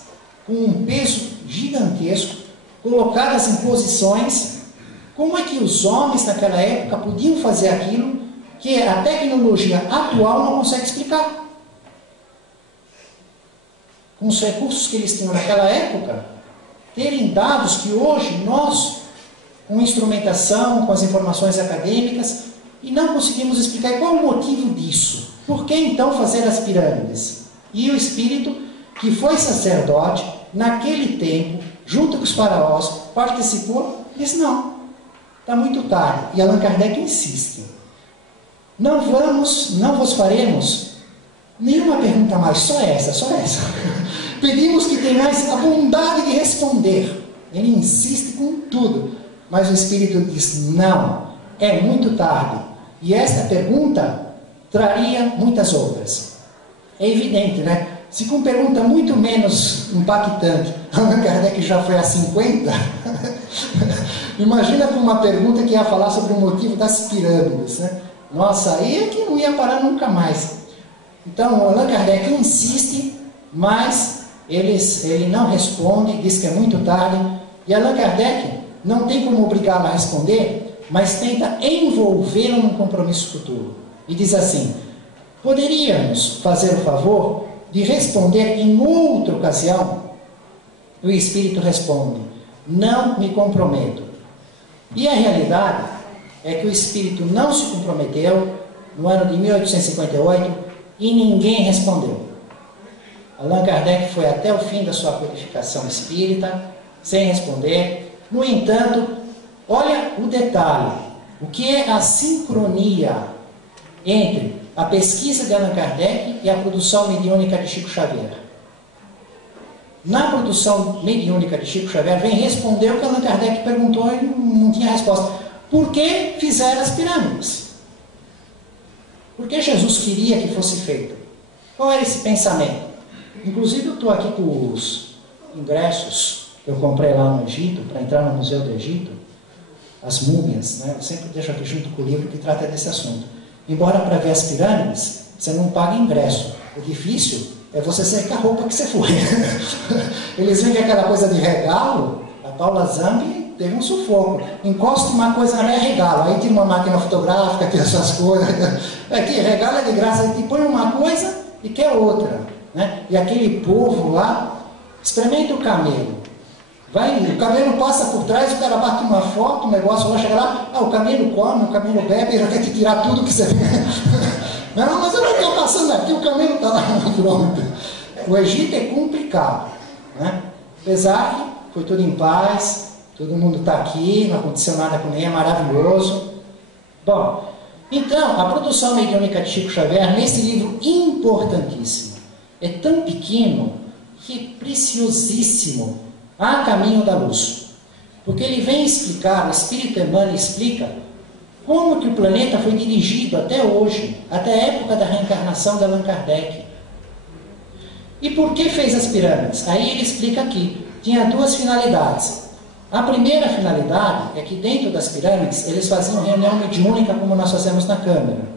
com um peso gigantesco, colocadas em posições. Como é que os homens naquela época podiam fazer aquilo que a tecnologia atual não consegue explicar? Com os recursos que eles tinham naquela época, terem dados que hoje nós, com instrumentação, com as informações acadêmicas, e não conseguimos explicar. E qual o motivo disso? Por que então fazer as pirâmides? E o Espírito, que foi sacerdote, naquele tempo, junto com os faraós, participou, disse não, está muito tarde. E Allan Kardec insiste. Não vos faremos nenhuma pergunta mais, só essa. Pedimos que tenhais a bondade de responder. Ele insiste com tudo. Mas o Espírito diz, não, é muito tarde. E esta pergunta traria muitas outras. É evidente, né? Se com pergunta muito menos impactante, Allan Kardec já foi a 50, imagina com uma pergunta que ia falar sobre o motivo das pirâmides, né? Nossa, aí é que não ia parar nunca mais. Então, Allan Kardec insiste, mas ele não responde, diz que é muito tarde, e Allan Kardec não tem como obrigá-lo a responder, mas tenta envolvê-lo num compromisso futuro. E diz assim, poderíamos fazer o favor de responder em outra ocasião? O Espírito responde, não me comprometo. E a realidade é que o Espírito não se comprometeu no ano de 1858 e ninguém respondeu. Allan Kardec foi até o fim da sua codificação espírita, sem responder. No entanto, olha o detalhe, o que é a sincronia entre a pesquisa de Allan Kardec e a produção mediúnica de Chico Xavier. Na produção mediúnica de Chico Xavier, vem responder o que Allan Kardec perguntou e não tinha resposta. Por que fizeram as pirâmides? Por que Jesus queria que fosse feito? Qual era esse pensamento? Inclusive eu estou aqui com os ingressos que eu comprei lá no Egito, para entrar no Museu do Egito, as múmias, né? Eu sempre deixo aqui junto com o livro que trata desse assunto. Embora para ver as pirâmides, você não paga ingresso. O difícil é você sair com a roupa que você foi. Eles veem que aquela coisa de regalo, a Paula Zampi teve um sufoco. Encosta uma coisa, não é regalo. Aí tira uma máquina fotográfica, tira essas coisas. Aqui, regalo é de graça. Aí te põe uma coisa e quer outra. Né? E aquele povo lá, experimenta o camelo. O camelo passa por trás, o cara bate uma foto, o negócio vai chegar lá, o camelo come, o camelo bebe, ele quer te tirar tudo que você não, mas eu não estou passando aqui, o camelo está lá, pronto. O Egito é complicado, né? Apesar que foi tudo em paz, todo mundo está aqui, não aconteceu nada com ninguém, é maravilhoso. Bom, então, a produção mediúnica de Chico Xavier, nesse livro importantíssimo, é tão pequeno que é preciosíssimo, A Caminho da Luz. porque ele vem explicar, o Espírito Emmanuel explica, como que o planeta foi dirigido até hoje, até a época da reencarnação de Allan Kardec. E por que fez as pirâmides? Aí ele explica aqui, tinha duas finalidades. A primeira finalidade é que dentro das pirâmides eles faziam reunião mediúnica como nós fazemos na Câmara.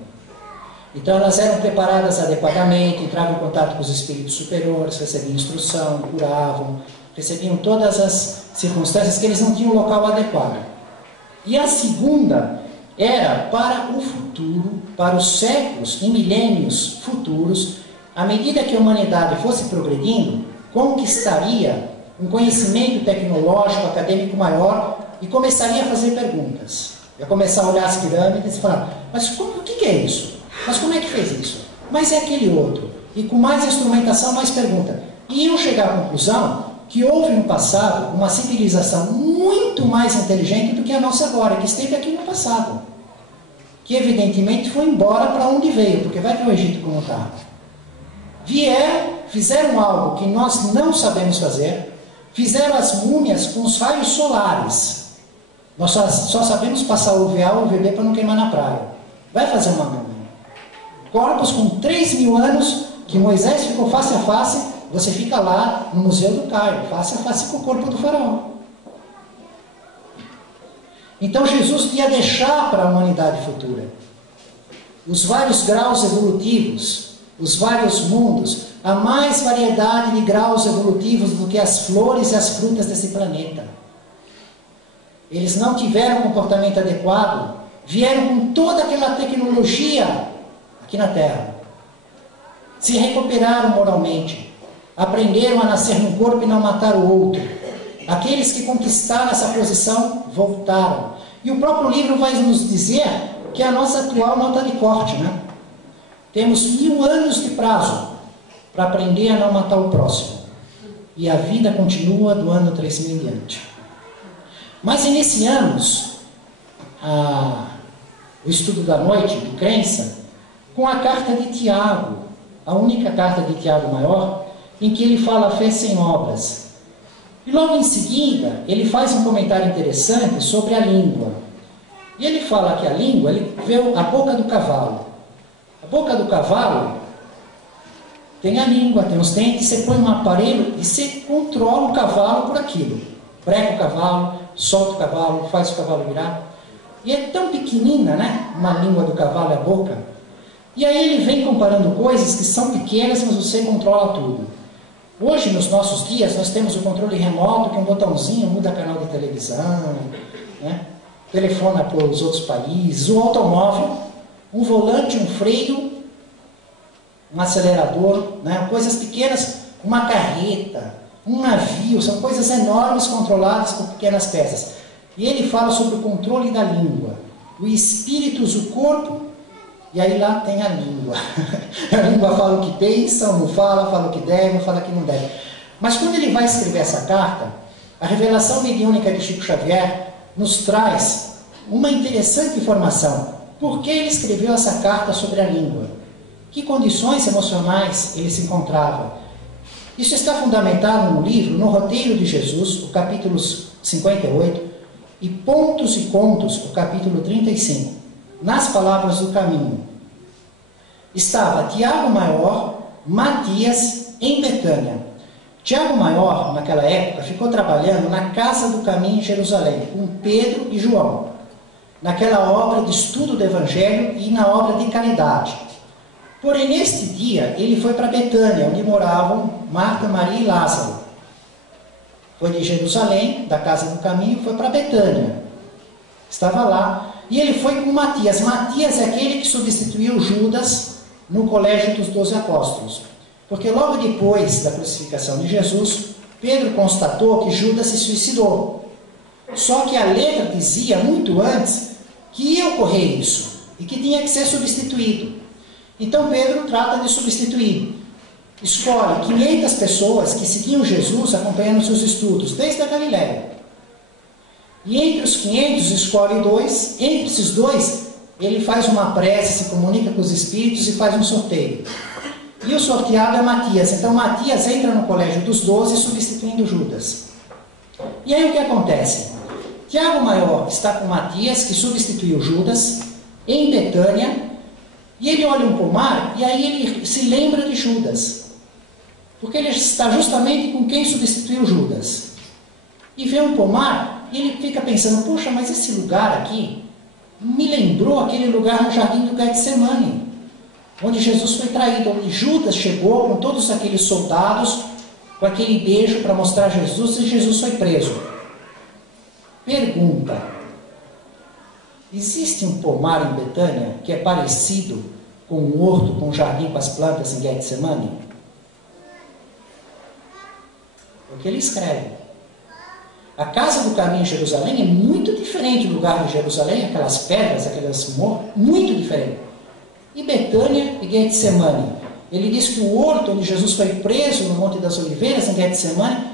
Então elas eram preparadas adequadamente, entravam em contato com os espíritos superiores, recebiam instrução, curavam, recebiam todas as circunstâncias que eles não tinham local adequado. E a segunda era para o futuro, para os séculos e milênios futuros, à medida que a humanidade fosse progredindo, conquistaria um conhecimento tecnológico, acadêmico maior e começaria a fazer perguntas. Ia começar a olhar as pirâmides e falar, mas o que é isso? Mas como é que fez isso? Mas é aquele outro. E com mais instrumentação, mais pergunta. E iam chegar à conclusão que houve no passado uma civilização muito mais inteligente do que a nossa agora, que esteve aqui no passado. Que evidentemente foi embora para onde veio, porque vai para o Egito como está. Vieram, fizeram algo que nós não sabemos fazer, fizeram as múmias com os raios solares. Nós só sabemos passar o UVA ou o UVB para não queimar na praia. Vai fazer uma múmia. Corpos com 3.000 anos, que Moisés ficou face a face, você fica lá no Museu do Cairo, face a face com o corpo do faraó. Então Jesus ia deixar para a humanidade futura os vários graus evolutivos, os vários mundos, a mais variedade de graus evolutivos do que as flores e as frutas desse planeta. Eles não tiveram comportamento adequado, vieram com toda aquela tecnologia aqui na Terra. Se recuperaram moralmente, aprenderam a nascer num corpo e não matar o outro. Aqueles que conquistaram essa posição voltaram. E o próprio livro vai nos dizer que é a nossa atual nota de corte, né? Temos 1000 anos de prazo para aprender a não matar o próximo. E a vida continua do ano 3000 em diante. Mas iniciamos o estudo da noite, de crença, com a carta de Tiago, a única carta de Tiago maior, em que ele fala a fé sem obras. E logo em seguida, ele faz um comentário interessante sobre a língua. E ele fala que a língua, ele vê a boca do cavalo. A boca do cavalo tem a língua, tem os dentes, você põe um aparelho e você controla o cavalo por aquilo. Prega o cavalo, solta o cavalo, faz o cavalo virar. E é tão pequenina, né? Uma língua do cavalo é a boca. E aí ele vem comparando coisas que são pequenas, mas você controla tudo. Hoje, nos nossos dias, nós temos o controle remoto, que é um botãozinho, muda canal de televisão, né? Telefona para os outros países, o automóvel, um volante, um freio, um acelerador, né? Coisas pequenas, uma carreta, um navio, são coisas enormes controladas por pequenas peças. E ele fala sobre o controle da língua, o espírito, o corpo, e aí lá tem a língua. A língua fala o que pensa, não fala o que deve, fala o que não deve. Mas quando ele vai escrever essa carta, a revelação mediúnica de Chico Xavier nos traz uma interessante informação. Por que ele escreveu essa carta sobre a língua? Que condições emocionais ele se encontrava? Isso está fundamentado no livro, no Roteiro de Jesus, o capítulo 58, e Pontos e Contos, o capítulo 35. Nas palavras do caminho. Estava Tiago Maior, Matias, em Betânia. Tiago Maior, naquela época, ficou trabalhando na Casa do Caminho em Jerusalém, com Pedro e João, naquela obra de estudo do Evangelho e na obra de caridade. Porém, neste dia, ele foi para Betânia, onde moravam Marta, Maria e Lázaro. Foi de Jerusalém, da Casa do Caminho, foi para Betânia. Estava lá. E ele foi com Matias. Matias é aquele que substituiu Judas no colégio dos 12 apóstolos. Porque logo depois da crucificação de Jesus, Pedro constatou que Judas se suicidou. Só que a letra dizia, muito antes, que ia ocorrer isso. E que tinha que ser substituído. Então Pedro trata de substituir. Escolhe 500 pessoas que seguiam Jesus acompanhando seus estudos, desde a Galiléia. E entre os 500 escolhe 2, entre esses 2 ele faz uma prece, se comunica com os espíritos e faz um sorteio. E o sorteado é Matias. Então Matias entra no colégio dos 12 substituindo Judas. E aí o que acontece? Tiago Maior está com Matias, que substituiu Judas, em Betânia, e ele olha um pomar, e aí ele se lembra de Judas, porque ele está justamente com quem substituiu Judas. E vê um pomar, e ele fica pensando, poxa, mas esse lugar aqui me lembrou aquele lugar no jardim do Getsemane, onde Jesus foi traído, onde Judas chegou com todos aqueles soldados, com aquele beijo para mostrar Jesus, e Jesus foi preso. Pergunta: existe um pomar em Betânia que é parecido com um horto, com um jardim com as plantas em Getsemane? É o que ele escreve. A casa do caminho em Jerusalém é muito diferente do lugar de Jerusalém, aquelas pedras, aquelas morras, muito diferente. E Betânia e Getsemane? Ele diz que o horto onde Jesus foi preso, no Monte das Oliveiras, em Getsemane,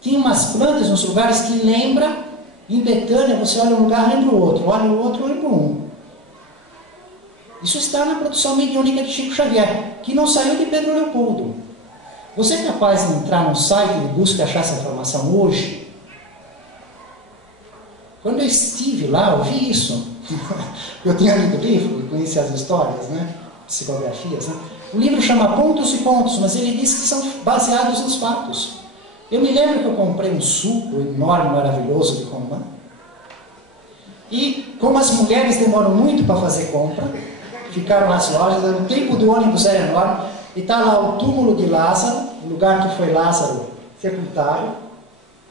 tinha umas plantas, uns lugares que lembra. Em Betânia, você olha um lugar, lembra o outro, olha o outro, lembra um. Isso está na produção mediúnica de Chico Xavier, que não saiu de Pedro Leopoldo. Você é capaz de entrar num site e buscar achar essa informação hoje? Quando eu estive lá, eu vi isso. Eu tinha lido o livro, conheci as histórias, né? Psicografias, né? O livro chama Pontos e Pontos, mas ele diz que são baseados nos fatos. Eu me lembro que eu comprei um suco enorme, maravilhoso de Romã. E como as mulheres demoram muito para fazer compra, ficaram nas lojas, o tempo do ônibus era enorme, e está lá o túmulo de Lázaro, o lugar que foi Lázaro sepultado,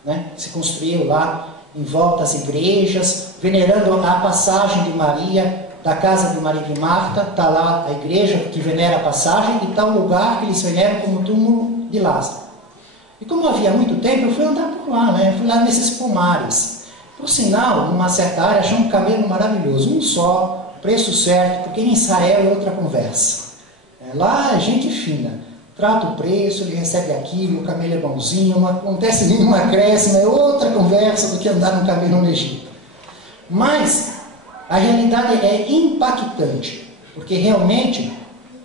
né? Se construiu lá em volta às igrejas, venerando a passagem de Maria, da casa de Maria e de Marta, está lá a igreja que venera a passagem, e está o lugar que eles veneram como túmulo de Lázaro. E como havia muito tempo, eu fui andar por lá, né? Eu fui lá nesses pomares. Por sinal, numa certa área, achei um camelo maravilhoso, um só, preço certo, porque em Israel é outra conversa. Lá é gente fina, trata o preço, ele recebe aquilo, o camelo é bonzinho, não acontece nenhum acréscimo, é outra conversa do que andar num camelo no Egito. Mas a realidade é impactante, porque realmente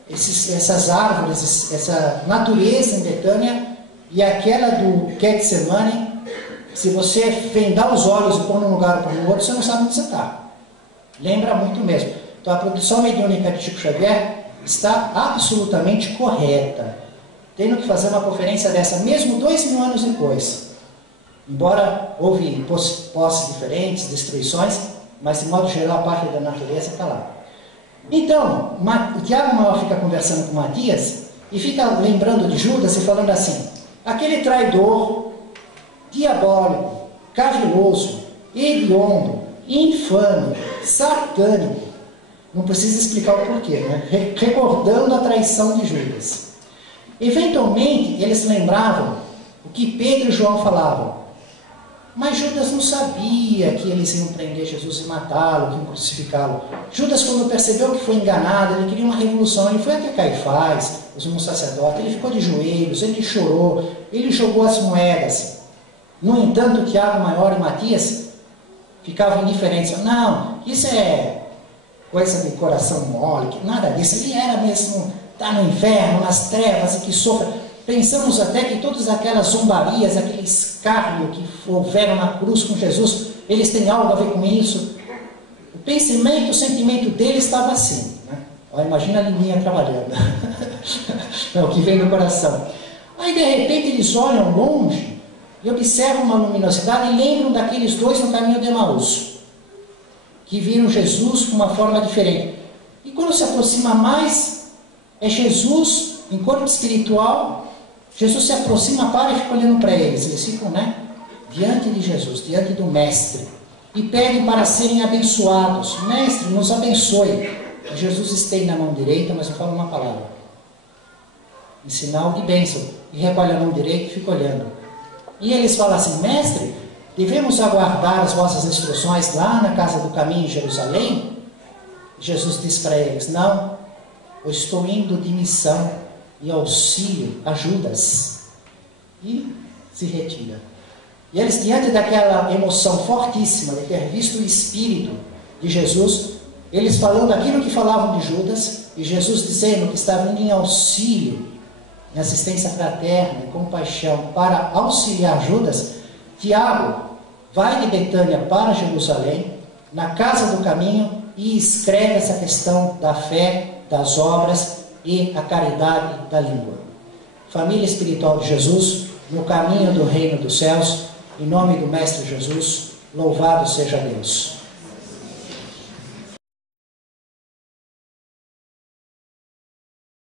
essas árvores, essa natureza em Betânia, e aquela do Getsemane, se você vendar os olhos e pôr num lugar ou pôr no outro, você não sabe onde você está. Lembra muito mesmo. Então a produção mediúnica de Chico Xavier está absolutamente correta. Tendo que fazer uma conferência dessa, mesmo 2000 anos depois. Embora houve posses diferentes, destruições, mas de modo geral a parte da natureza está lá. Então, o Tiago Maior fica conversando com Matias e fica lembrando de Judas e falando assim: aquele traidor, diabólico, caviloso, hediondo, infame, satânico. Não precisa explicar o porquê, né? Recordando a traição de Judas. Eventualmente, eles lembravam o que Pedro e João falavam. Mas Judas não sabia que eles iam prender Jesus e matá-lo, que iam crucificá-lo. Judas, quando percebeu que foi enganado, ele queria uma revolução. Ele foi até Caifás, o sumo sacerdote, ele ficou de joelhos, ele chorou, ele jogou as moedas. No entanto, Tiago Maior e Matias ficavam indiferentes. Não, isso é coisa de coração mole, nada disso. Ele era mesmo, está no inferno, nas trevas, e que sofre. Pensamos até que todas aquelas zombarias, aquele escárnio que houveram na cruz com Jesus, eles têm algo a ver com isso. O pensamento, o sentimento dele estava assim, né? Imagina a linguinha trabalhando. Não, o que vem no coração. Aí de repente eles olham longe e observam uma luminosidade e lembram daqueles dois no caminho de Emaús, que viram Jesus com uma forma diferente. E quando se aproxima mais, é Jesus em corpo espiritual. Jesus se aproxima, para e fica olhando para eles. Eles ficam, né, diante de Jesus, diante do Mestre, e pedem para serem abençoados. Mestre, nos abençoe. E Jesus estende na mão direita, mas não fala uma palavra, em sinal de bênção, e recolhe a mão direita e fica olhando. E eles falam assim: Mestre, devemos aguardar as vossas instruções lá na casa do caminho em Jerusalém? Jesus diz para eles: não, eu estou indo de missão e auxílio a Judas. E se retira. E eles, diante daquela emoção fortíssima de ter visto o Espírito de Jesus, eles falando aquilo que falavam de Judas, e Jesus dizendo que estava indo em auxílio, em assistência fraterna e compaixão para auxiliar Judas, Tiago vai de Betânia para Jerusalém, na casa do caminho, e escreve essa questão da fé, das obras e a caridade da língua. Família espiritual de Jesus, no caminho do reino dos céus, em nome do Mestre Jesus, louvado seja Deus.